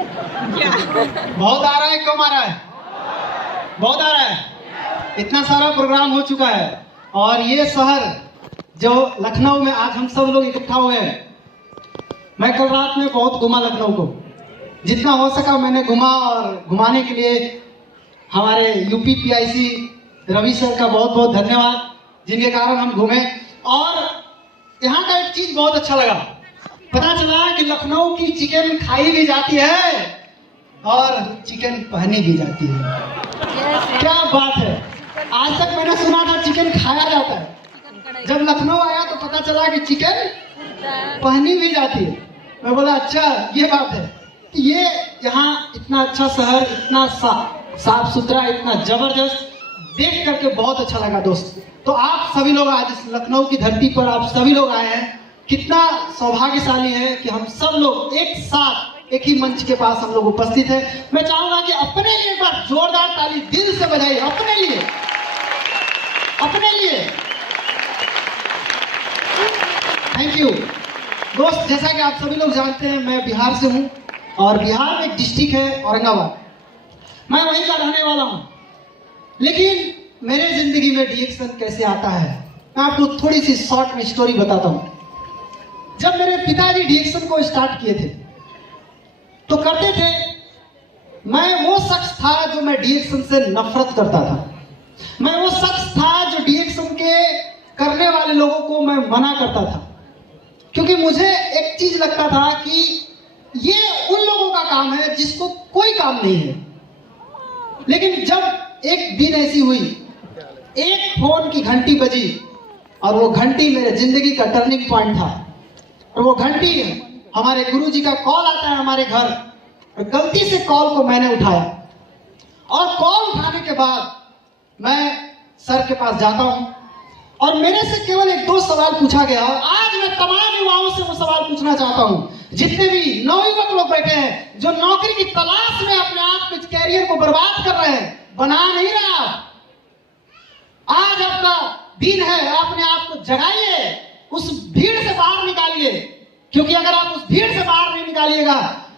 बहुत आ रहा है, कम आ रहा है? बहुत आ रहा है। इतना सारा प्रोग्राम हो चुका है और ये शहर जो लखनऊ में आज हम सब लोग इकट्ठा हुए हैं, मैं कल रात में बहुत घुमा लखनऊ को, जितना हो सका मैंने घुमा। और घुमाने के लिए हमारे यूपी पीआईसी रवि सर का बहुत बहुत धन्यवाद, जिनके कारण हम घूमे। और यहाँ का एक चीज बहुत अच्छा लगा, पता चला कि लखनऊ की चिकन खाई भी जाती है और चिकन पहनी भी जाती है। क्या बात है, आज तक मैंने सुना था चिकन खाया जाता है, जब लखनऊ आया तो पता चला कि चिकन पहनी भी जाती है। मैं बोला अच्छा ये बात है। ये यहाँ इतना अच्छा शहर, इतना साफ सुथरा, इतना जबरदस्त, देख करके बहुत अच्छा लगा दोस्त। तो आप सभी लोग आज इस लखनऊ की धरती पर आप सभी लोग आए हैं, कितना सौभाग्यशाली है कि हम सब लोग एक साथ एक ही मंच के पास हम लोग उपस्थित हैं। मैं चाहूंगा कि अपने लिए एक बार जोरदार ताली दिल से बजाइए, अपने लिए, अपने लिए। थैंक यू दोस्त। जैसा कि आप सभी लोग जानते हैं, मैं बिहार से हूं और बिहार में एक डिस्ट्रिक्ट है औरंगाबाद, मैं वहीं का रहने वाला हूं। लेकिन मेरे जिंदगी में डीएक्शन कैसे आता है, मैं आपको थोड़ी सी शॉर्ट में स्टोरी बताता हूं। जब मेरे पिताजी डीएक्शन को स्टार्ट किए थे तो करते थे, मैं वो शख्स था जो मैं डीएक्शन से नफरत करता था। मैं वो शख्स था जो डीएक्शन के करने वाले लोगों को मैं मना करता था, क्योंकि मुझे एक चीज लगता था कि ये उन लोगों का काम है जिसको कोई काम नहीं है। लेकिन जब एक दिन ऐसी हुई, एक फोन की घंटी बजी और वो घंटी मेरे जिंदगी का टर्निंग पॉइंट था। और वो घंटी, हमारे गुरुजी का कॉल आता है हमारे घर, और गलती से कॉल को मैंने उठाया। और कॉल उठाने के बाद मैं सर के पास जाता हूं और मेरे से केवल एक दो सवाल पूछा गया। और आज मैं तमाम युवाओं से वो सवाल पूछना चाहता हूं, जितने भी नवयुवक लोग बैठे हैं जो नौकरी की तलाश में अपने आप के कैरियर को बर्बाद कर रहे हैं, बना नहीं रहा। आज आपका दिन है, अपने आप को जगाइए, उस भीड़ से बाहर निकालिए, क्योंकि अगर आप उस भीड़ से बाहर नहीं निकालिएगा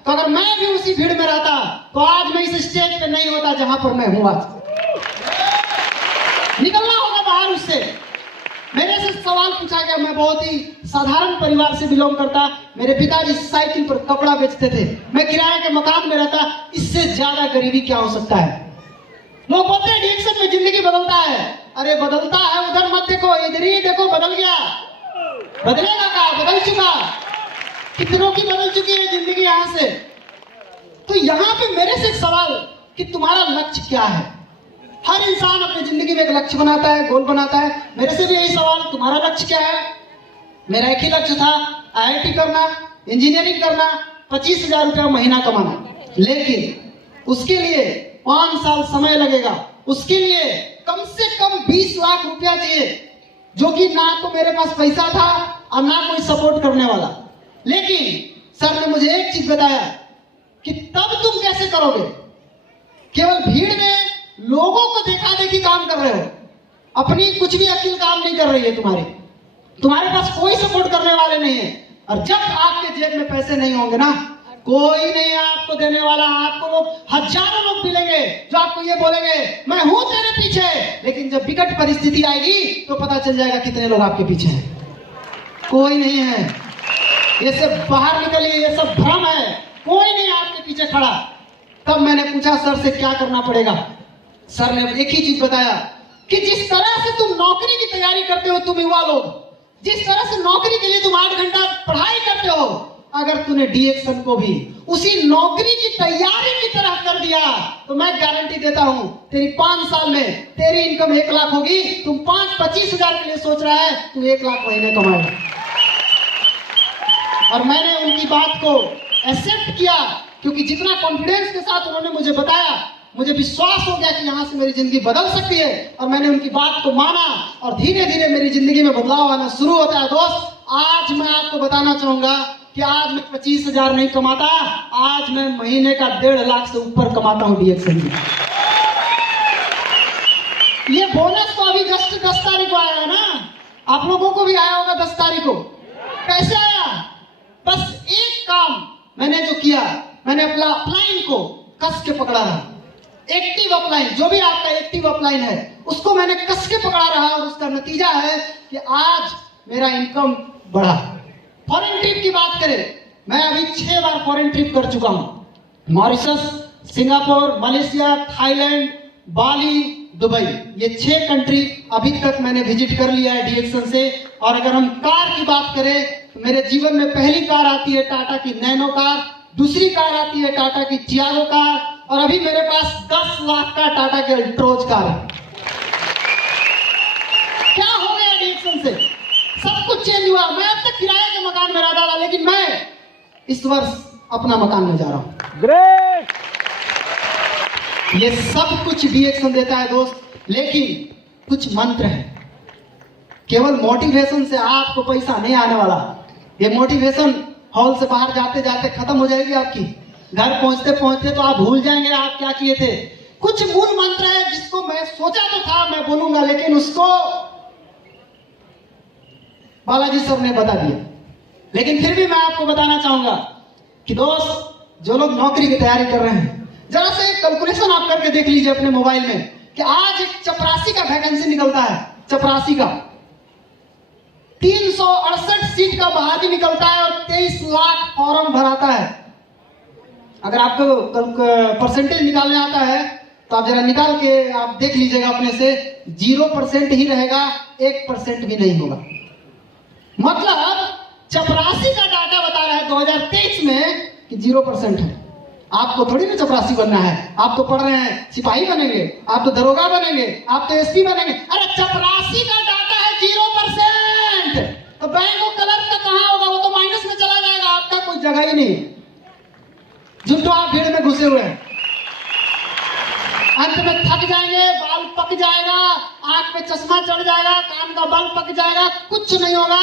तो अगर मैं भी उसी भीड़ में रहता तो आज मैं इस स्टेज पे नहीं होता जहां पर मैं हूं। आज निकलना होगा बाहर उससे। मेरे से सवाल पूछा गया, मैं बहुत ही साधारण परिवार से बिलोंग करता। मेरे पिताजी साइकिल पर कपड़ा बेचते थे, मैं किराए के मकान में रहता। इससे ज्यादा गरीबी क्या हो सकता है? लोग बोलते हैं डीएक्शन में जिंदगी बदलता है। अरे बदलता है, उधर मत देखो, इधर ही देखो, बदल गया। बदलेगा क्या? बदल चुका। कितनों की बदल चुकी है जिंदगी यहां से। तो यहाँ पे मेरे से एक सवाल कि तुम्हारा लक्ष्य क्या है? हर इंसान अपनी जिंदगी में एक लक्ष्य बनाता है, गोल बनाता है। मेरे से भी यही सवाल, तुम्हारा लक्ष्य क्या है? मेरा एक ही लक्ष्य था, आईआईटी करना, इंजीनियरिंग करना, 25,000 रुपया महीना कमाना। लेकिन उसके लिए 5 साल समय लगेगा। उसके लिए कम से कम 20 लाख रुपया चाहिए, जो कि ना तो मेरे पास पैसा था और ना कोई सपोर्ट करने वाला। लेकिन सर ने मुझे एक चीज बताया कि तब तुम कैसे करोगे? केवल भीड़ में लोगों को देखा देखी काम कर रहे हो, अपनी कुछ भी अकिल काम नहीं कर रही है तुम्हारे पास कोई सपोर्ट करने वाले नहीं है। और जब आपके जेब में पैसे नहीं होंगे ना, कोई नहीं है आपको देने वाला। आपको लोग, हजारों लोग मिलेंगे जो आपको ये बोलेंगे मैं हूं तेरे पीछे, लेकिन जब विकट परिस्थिति आएगी तो पता चल जाएगा कितने लोग आपके पीछे हैं। कोई नहीं है। ये सब बाहर निकलिए, ये सब भ्रम है, कोई नहीं आपके पीछे खड़ा। तब मैंने पूछा सर से क्या करना पड़ेगा? सर ने एक ही चीज बताया कि जिस तरह से तुम नौकरी की तैयारी करते हो, तुम युवा लोग जिस तरह से नौकरी के लिए तुम 8 घंटा पढ़ाई करते हो, अगर तूने डीएक्शन को भी उसी नौकरी की तैयारी की तरह कर दिया तो मैं गारंटी देता हूं तेरी 5 साल में तेरी इनकम 1 लाख होगी। तुम 25,000 के लिए सोच रहा है, तू 1 लाख महीने कमाएगा। और मैंने उनकी बात को एक्सेप्ट किया, क्योंकि जितना कॉन्फिडेंस के साथ उन्होंने मुझे बताया, मुझे विश्वास हो गया कि यहाँ से मेरी जिंदगी बदल सकती है। और मैंने उनकी बात को माना और धीरे धीरे मेरी जिंदगी में बदलाव आना शुरू होता है। दोस्त, आज मैं आपको बताना चाहूंगा कि आज मैं 25,000 नहीं कमाता, आज मैं महीने का 1.5 लाख से ऊपर कमाता हूँ डीएक्शन में। ये बोनस तो अभी जस्ट 10 तारीख को आया है ना, आप लोगों को भी आया होगा 10 तारीख को। कैसे आया? बस एक काम मैंने जो किया, मैंने अपना अपलाइन को कस के पकड़ा रहा। एक्टिव अपलाइन, जो भी आपका एक्टिव अपलाइन है उसको मैंने कस के पकड़ा रहा और उसका नतीजा है कि आज मेरा इनकम बढ़ा। फॉरेन ट्रिप की बात करें, मैं अभी 6 बार फॉरेन ट्रिप कर चुका हूं। मॉरिशस, सिंगापुर, मलेशिया, थाईलैंड, बाली, दुबई, ये 6 कंट्री अभी तक मैंने विजिट कर लिया है डीएक्सन से। और अगर हम कार की बात करें तो मेरे जीवन में पहली कार आती है टाटा की नैनो कार, दूसरी कार आती है टाटा की टियागो कार, और अभी मेरे पास 10 लाख का टाटा की अल्ट्रोज कार है। क्या हो गया डीएक्सन से? सब कुछ चेंज हुआ। मैं अब तक किराए के मकान में रहता था, लेकिन मैं इस वर्ष अपना मकान में जा रहा हूं। ग्रेट! ये सब कुछ डीएक्सन देता है दोस्त, लेकिन कुछ मंत्र है। केवल मोटिवेशन से आपको पैसा नहीं आने वाला। ये मोटिवेशन हॉल से बाहर जाते जाते खत्म हो जाएगी आपकी। घर पहुंचते पहुंचते तो आप भूल जाएंगे आप क्या किए थे। कुछ मूल मंत्र है जिसको मैं सोचा तो था मैं बोलूंगा, लेकिन उसको बालाजी सर ने बता दिया। लेकिन फिर भी मैं आपको बताना चाहूंगा कि दोस्त, जो लोग नौकरी की तैयारी कर रहे हैं, जरा से कैलकुलेशन आप करके देख लीजिए अपने मोबाइल में कि आज एक चपरासी का वैकेंसी निकलता है। चपरासी का 368 सीट का बहाली निकलता है और 23 लाख फॉर्म भराता है। अगर आपको परसेंटेज निकालने आता है तो आप जरा निकाल के आप देख लीजिएगा अपने से, 0% ही रहेगा, 1% भी नहीं होगा। मतलब चपरासी का डाटा बता रहा है 2023 में कि 0% है। आपको थोड़ी ना चपरासी बनना है, आप तो पढ़ रहे हैं सिपाही बनेंगे, आप तो दरोगा बनेंगे, आप तो एसपी बनेंगे। अरे चपरासी का डाटा है 0%, तो बैंक ऑफ कलर का कहां होगा? वो तो माइनस में चला जाएगा, आपका कोई जगह ही नहीं। झूठो आप भीड़ में घुसे हुए हैं, अंत में थक जाएंगे, बाल पक जाएगा, आंख पे चश्मा चढ़ जाएगा, कान का बाल पक जाएगा, कुछ नहीं होगा।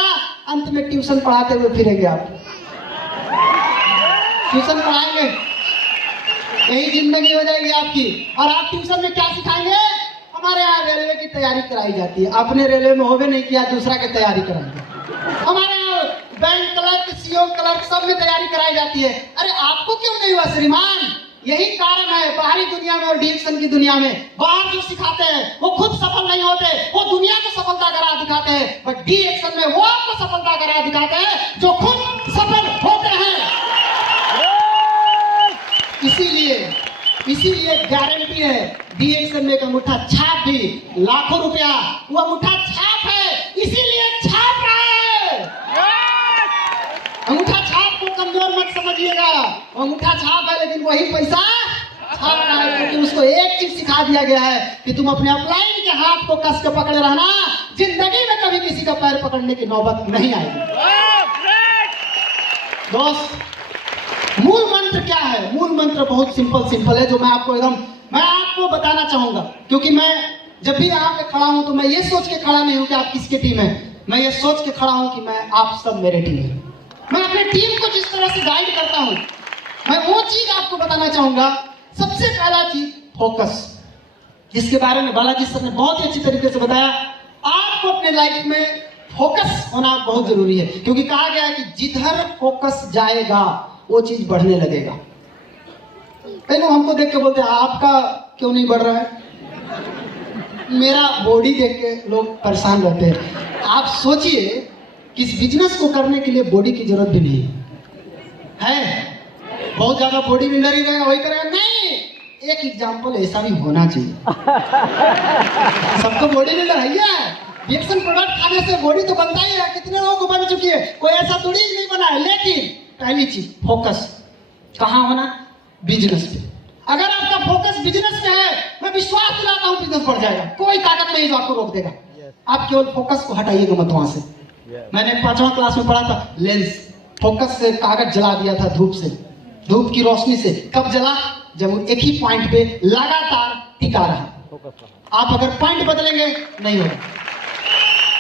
अंत में ट्यूशन पढ़ाते हुए फिरेंगे आप। ट्यूशन पढ़ाएंगे, यही जिंदगी हो जाएगी आपकी। और आप ट्यूशन में क्या सिखाएंगे? हमारे यहाँ रेलवे की तैयारी कराई जाती है। आपने रेलवे में होवे नहीं किया, दूसरा की तैयारी कराएंगे। हमारे यहाँ बैंक क्लर्क, सीओ क्लर्क सब में तैयारी कराई जाती है। अरे आपको क्यों नहीं हुआ श्रीमान? यही कारण है बाहरी दुनिया में और डीएक्सन की दुनिया में, बाहर जो सिखाते हैं वो खुद सफल नहीं होते, वो दुनिया को सफलता करा दिखाते हैं। बट डीएक्सन में वो आपको सफलता करा दिखाते हैं जो खुद सफल होते हैं। इसीलिए गारंटी है डीएक्सन में एक अंगूठा छाप भी लाखों रुपया, वो अंगूठा छाप है, इसीलिए छाप रहा है। अंगूठा छाप को कमजोर मत समझिएगा, अंगूठा छाप है लेकिन वही पैसा छाप रहा है, क्योंकि उसको एक चीज सिखा दिया गया है कि तुम अपने अपलाइन के हाथ को कस के पकड़े रहना, जिंदगी में कभी किसी का पैर पकड़ने की नौबत नहीं आएगी। दोस्त, मूल मंत्र क्या है? मूल मंत्र बहुत सिंपल है, जो मैं आपको बताना चाहूंगा। क्योंकि मैं जब भी यहाँ पे खड़ा हूं तो मैं ये सोच के खड़ा नहीं हूं कि आप किसके टीम है, मैं ये सोच के खड़ा हूं कि मैं आप सब मेरे टीम है। मैं अपनी टीम को जिस तरह से गाइड करता हूं, मैं वो चीज आपको बताना चाहूंगा। सबसे पहला चीज फोकस, जिसके बारे में बालाजी सर ने बहुत ही अच्छी तरीके से बताया। आपको अपने लाइफ में फोकस होना बहुत जरूरी है, क्योंकि कहा गया है कि जिधर फोकस जाएगा वो चीज बढ़ने लगेगा। लोग हमको देख के बोलते हैं आपका क्यों नहीं बढ़ रहा है? मेरा बॉडी देख के लोग परेशान रहते हैं। आप सोचिए कि इस बिजनेस को करने के लिए बॉडी की जरूरत भी नहीं है। बहुत ज्यादा बॉडी बिल्डर ही रहेगा, वही करेगा नहीं। एक एग्जांपल ऐसा भी होना चाहिए। सबको बॉडी बिल्डर है यार। डीएक्सन प्रोडक्ट खाने से बॉडी तो बनता ही है, कितने लोगों को बन चुकी है, कोई ऐसा थोड़ी नहीं बना है। लेकिन पहली चीज फोकस कहां होना? बिजनेस पे। अगर आपका फोकस बिजनेस में है, मैं विश्वास दिलाता हूं बिजनेस बढ़ जाएगा। कोई ताकत नहीं जो आपको रोक देगा। आप केवल फोकस को हटाइएगा मत वहां से। मैंने 5वां क्लास में पढ़ा था लेंस, फोकस से कागज जला दिया था धूप से, धूप की रोशनी से। कब जला? जब वो एक ही पॉइंट पे लगातार टिका रहा। आप अगर पॉइंट बदलेंगे नहीं होगा।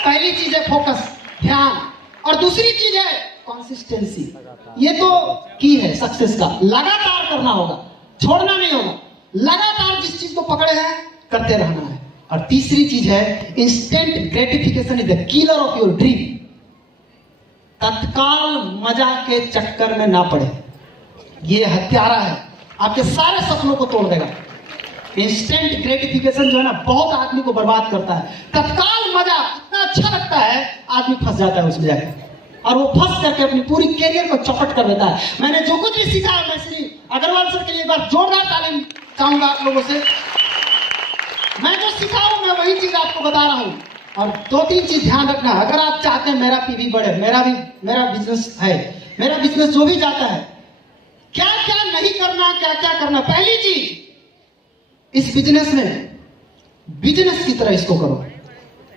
पहली चीज है फोकस, ध्यान। और दूसरी चीज है कंसिस्टेंसी। ये तो की है सक्सेस का। लगातार करना होगा, छोड़ना नहीं होगा। लगातार जिस चीज को पकड़े हैं करते रहना है। और तीसरी चीज है instant gratification is the killer of your dream. तत्काल मजा के चक्कर में ना पड़े। ये हत्यारा है, आपके सारे सपनों को तोड़ देगा। इंस्टेंट ग्रेटिफिकेशन जो है ना, बहुत आदमी को बर्बाद करता है। तत्काल मजा इतना अच्छा लगता है, आदमी फंस जाता है उसमें जाकर, और वो फंस करके अपनी पूरी कैरियर को चौपट कर देता है। मैंने जो कुछ भी सीखा है, मैं श्री अग्रवाल सर के लिए एक बार जोरदार तालीम चाहूंगा आप लोगों से। मैं जो सीखा हूं, मैं वही चीज आपको बता रहा हूं। और 2-3 चीज ध्यान रखना, अगर आप चाहते हैं मेरा पीवी बढ़े, मेरा बिजनेस है, मेरा बिजनेस जो भी जाता है, क्या क्या नहीं करना, क्या क्या करना। पहली चीज, इस बिजनेस में बिजनेस की तरह इसको करो।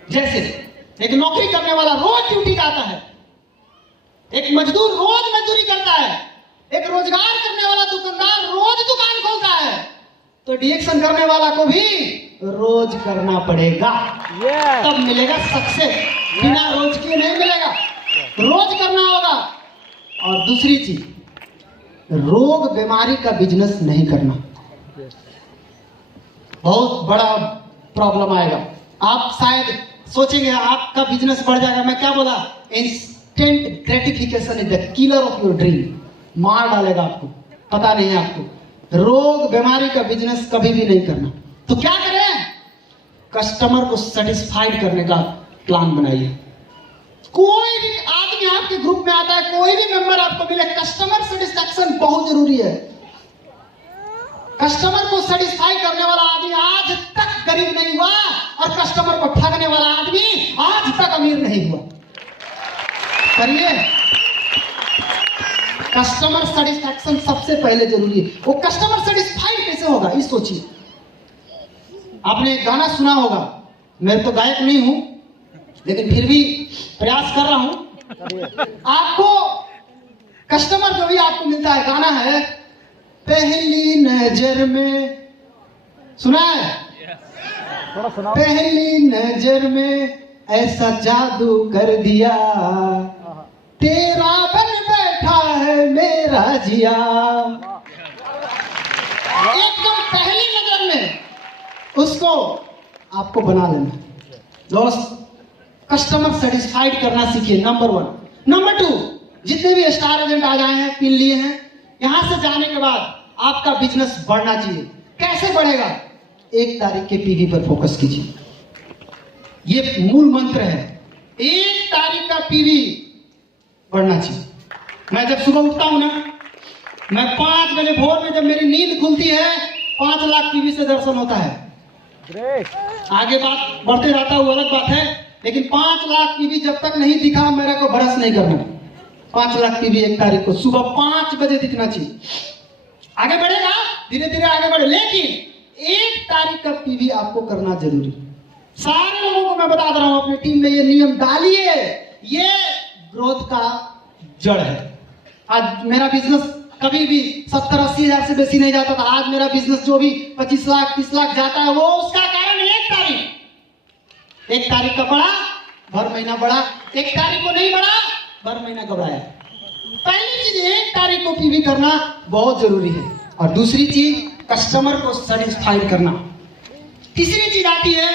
जैसे एक नौकरी करने वाला रोज ड्यूटी जाता है, एक मजदूर रोज मजदूरी करता है, एक रोजगार करने वाला दुकानदार रोज दुकान खोलता है, तो डिएक्शन करने वाला को भी रोज करना पड़ेगा, तब मिलेगा सक्सेस। बिना रोज किए नहीं मिलेगा, रोज करना होगा। और दूसरी चीज, रोग बीमारी का बिजनेस नहीं करना, बहुत बड़ा प्रॉब्लम आएगा। आप शायद सोचेंगे आपका बिजनेस बढ़ जाएगा, मैं क्या बोला, instant gratification is the killer of your dream, मार डालेगा आपको, पता नहीं है आपको। रोग बीमारी का बिजनेस कभी भी नहीं करना। तो क्या करें, कस्टमर को सेटिस्फाइड करने का प्लान बनाइए। कोई भी आदमी आपके ग्रुप में आता है, कोई भी मेंबर आपको मिले, कस्टमर सेटिस्फैक्शन बहुत जरूरी है। कस्टमर को सेटिस्फाई करने वाला आदमी आज तक गरीब नहीं हुआ, और कस्टमर को ठगने वाला आदमी आज तक अमीर नहीं हुआ। करिए, कस्टमर सेटिस्फैक्शन सबसे पहले जरूरी है। वो कस्टमर सेटिस्फाइड कैसे होगा, इस सोचिए। आपने एक गाना सुना होगा, मैं तो गायक नहीं हूं, लेकिन फिर भी प्रयास कर रहा हूं। आपको कस्टमर जो भी आपको मिलता है, गाना है पहली नजर में, सुना है? पहली नजर में ऐसा जादू कर दिया, तेरा बन बैठा है मेरा जिया। एकदम पहली नजर में उसको आपको बना लेना। दोस्त, कस्टमर सेटिस्फाइड करना सीखिए, नंबर 1। नंबर 2, जितने भी स्टार एजेंट आ जाए हैं, पिन लिए हैं, यहां से जाने के बाद आपका बिजनेस बढ़ना चाहिए। कैसे बढ़ेगा? 1 तारीख के पीवी पर फोकस कीजिए, ये मूल मंत्र है। 1 तारीख का पीवी बढ़ना चाहिए। मैं जब सुबह उठता हूं ना, मैं 5 बजे भोर में जब मेरी नींद खुलती है, 5 लाख पीवी से दर्शन होता है। आगे बात बढ़ते रहता है, वो अलग बात है, लेकिन 5 लाख पीवी जब तक नहीं दिखा, मेरे को बरस नहीं करना। 5 लाख पीवी 1 तारीख को सुबह 5 बजे दिखना चाहिए। आगे बढ़ेगा, धीरे धीरे आगे बढ़े, लेकिन 1 तारीख का पीवी आपको करना जरूरी। सारे लोगों को मैं बता रहा हूं, अपनी टीम में ये नियम डालिए, ये ग्रोथ का जड़ है। आज मेरा बिजनेस कभी भी 70-80 हजार से बेसी नहीं जाता था। आज मेरा बिजनेस जो भी 25 लाख 30 लाख जाता है, वो उसका कारण 1 तारीख। 1 तारीख का बढ़ा, भर महीना बढ़ा। 1 तारीख को नहीं बढ़ा, भर महीना घबराया। पहली चीज 1 तारीख को पीवी करना बहुत जरूरी है, और दूसरी चीज कस्टमर को सेटिस्फाइड करना। तीसरी चीज आती है